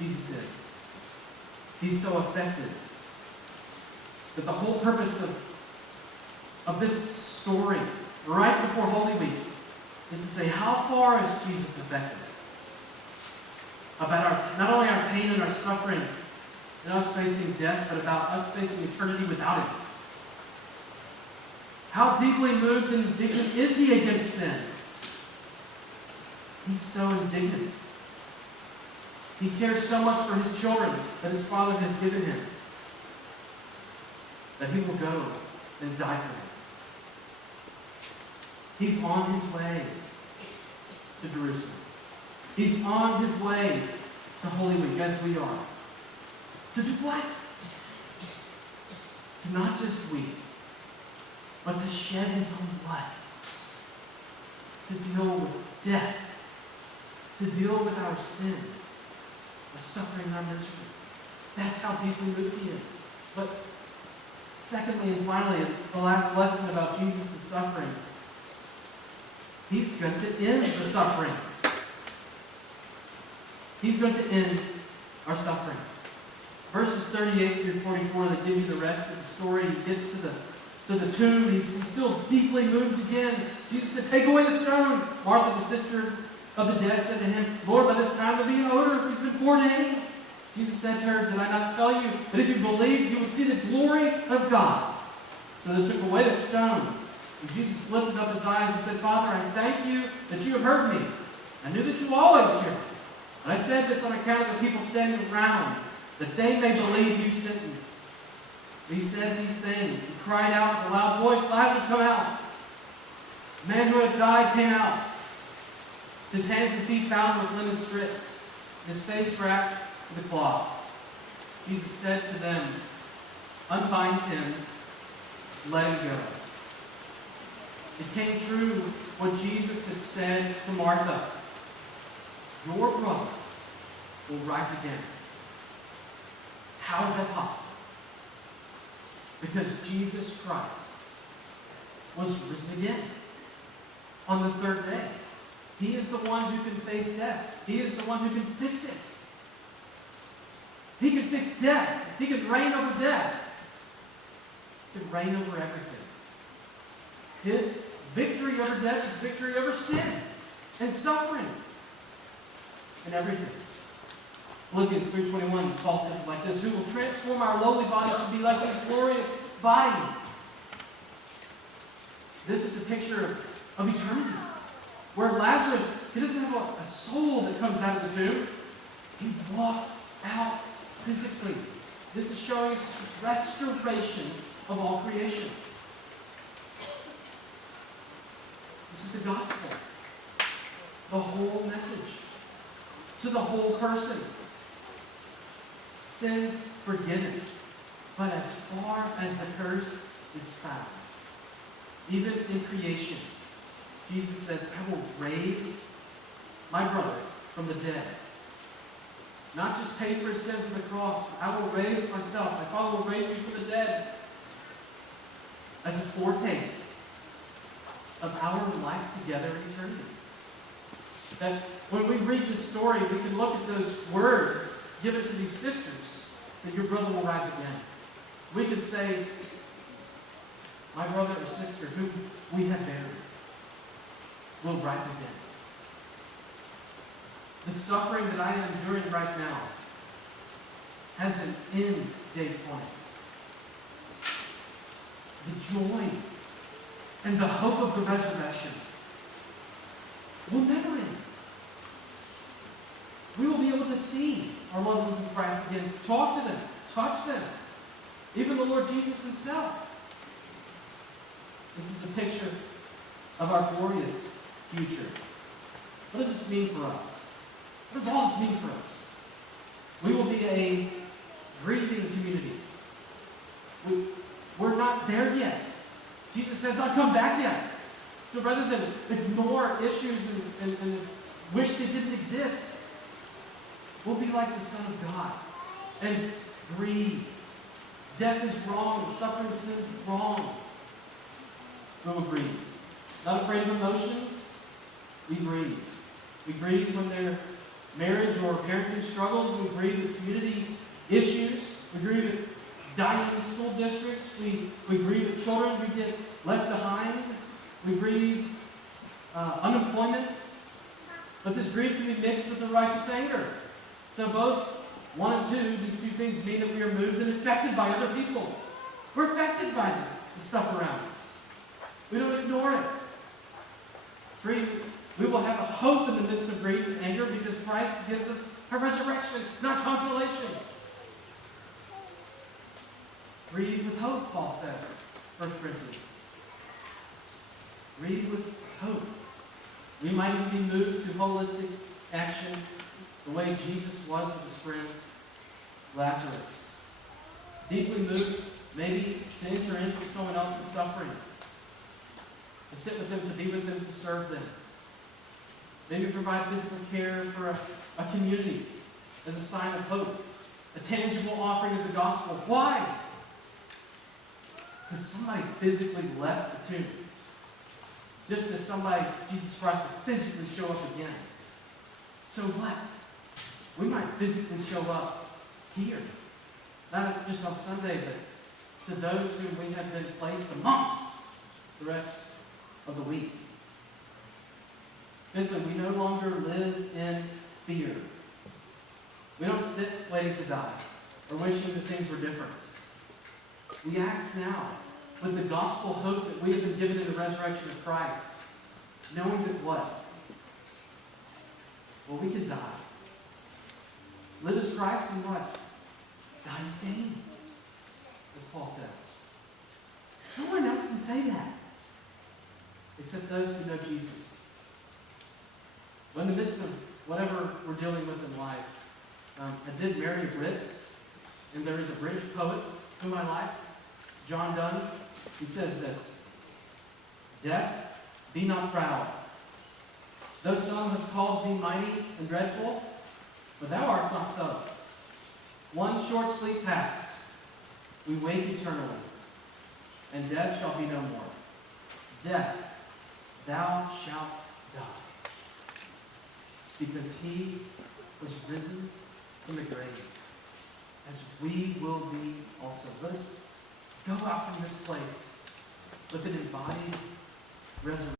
Jesus is. He's so effective that the whole purpose of this story, right before Holy Week, is to say, how far is Jesus effective? About not only our pain and our suffering, and us facing death, but about us facing eternity without Him. How deeply moved and indignant is He against sin? He's so indignant. He cares so much for His children that His Father has given Him, that He will go and die for them. He's on His way to Jerusalem. He's on His way to Holy Week, as we are. To do what? To not just weep, but to shed His own blood. To deal with death. To deal with our sin, our suffering, our misery. That's how deeply moved He is. But secondly and finally, the last lesson about Jesus' suffering, He's going to end the suffering. He's going to end our suffering. Verses 38 through 44 that give you the rest of the story. He gets to the tomb. He's still deeply moved again. Jesus said, "Take away the stone." Martha, the sister of the dead, said to Him, "Lord, by this time there'll be an odor. It's been 4 days." Jesus said to her, "Did I not tell you that if you believed, you would see the glory of God?" So they took away the stone. And Jesus lifted up His eyes and said, "Father, I thank You that You have heard me. I knew that You always hear me. But I said this on account of the people standing around, that they may believe You sent Me." He said these things. He cried out with a loud voice, "Lazarus, come out." The man who had died came out, his hands and feet bound with linen strips, his face wrapped with a cloth. Jesus said to them, "Unbind him, let him go." It came true what Jesus had said to Martha, "Your brother will rise again." How is that possible? Because Jesus Christ was risen again on the 3rd day. He is the one who can face death. He is the one who can fix it. He can fix death. He can reign over death. He can reign over everything. His victory over death is victory over sin and suffering and everything. Philippians 3:21, Paul says it like this: "Who will transform our lowly body to be like His glorious body." This is a picture of eternity, where Lazarus, he doesn't have a soul that comes out of the tomb. He walks out physically. This is showing us restoration of all creation. This is the gospel. The whole message. To the whole person. Sins forgiven. But as far as the curse is found, even in creation, Jesus says, "I will raise my brother from the dead." Not just pay for his sins on the cross, but I will raise myself. My Father will raise me from the dead. As a foretaste of our life together in eternity. That when we read this story, we can look at those words given to these sisters. Say, "Your brother will rise again." We could say, "My brother or sister who we have buried will rise again." The suffering that I am enduring right now has an end date on it. The joy and the hope of the resurrection will never end. We will be able to see our loved ones in Christ again, talk to them, touch them, even the Lord Jesus Himself. This is a picture of our glorious future. What does this mean for us? What does all this mean for us? We will be a grieving community. We're not there yet. Jesus has not come back yet. So rather than ignore issues and wish they didn't exist, we'll be like the Son of God and grieve. Death is wrong. Suffering, sin is wrong. We will grieve. Not afraid of emotions. We grieve. We grieve when their marriage or or parenting struggles. We grieve with community issues. We grieve at dying school districts. We grieve at children who get left behind. We grieve unemployment. But this grief can be mixed with the righteous anger. So both 1 and 2, these two things mean that we are moved and affected by other people. We're affected by the stuff around us. We don't ignore it. 3, we will have a hope in the midst of grief and anger because Christ gives us a resurrection, not consolation. Read with hope, Paul says, 1 Corinthians. Read with hope. We might even be moved to holistic action the way Jesus was with his friend Lazarus. Deeply moved, maybe to enter into someone else's suffering, to sit with them, to be with them, to serve them. Maybe provide physical care for a community as a sign of hope, a tangible offering of the gospel. Why? Because somebody physically left the tomb. Just as somebody, Jesus Christ, will physically show up again. So what? We might physically show up here. Not just on Sunday, but to those whom we have been placed amongst the rest of the week. Fifthly, we no longer live in fear. We don't sit waiting to die or wishing that things were different. We act now with the gospel hope that we have been given in the resurrection of Christ, knowing that what? Well, we can die. Live as Christ and what? Die as gain, as Paul says. No one else can say that except those who know Jesus. Well, in the midst of whatever we're dealing with in life, I did marry a Brit, and there is a British poet whom I like, John Donne. He says this: "Death, be not proud. Though some have called thee mighty and dreadful, but thou art not so. One short sleep past, we wake eternally, and death shall be no more. Death, thou shalt die, because he was risen from the grave, as we will be also." Let us go out from this place with an embodied resurrection.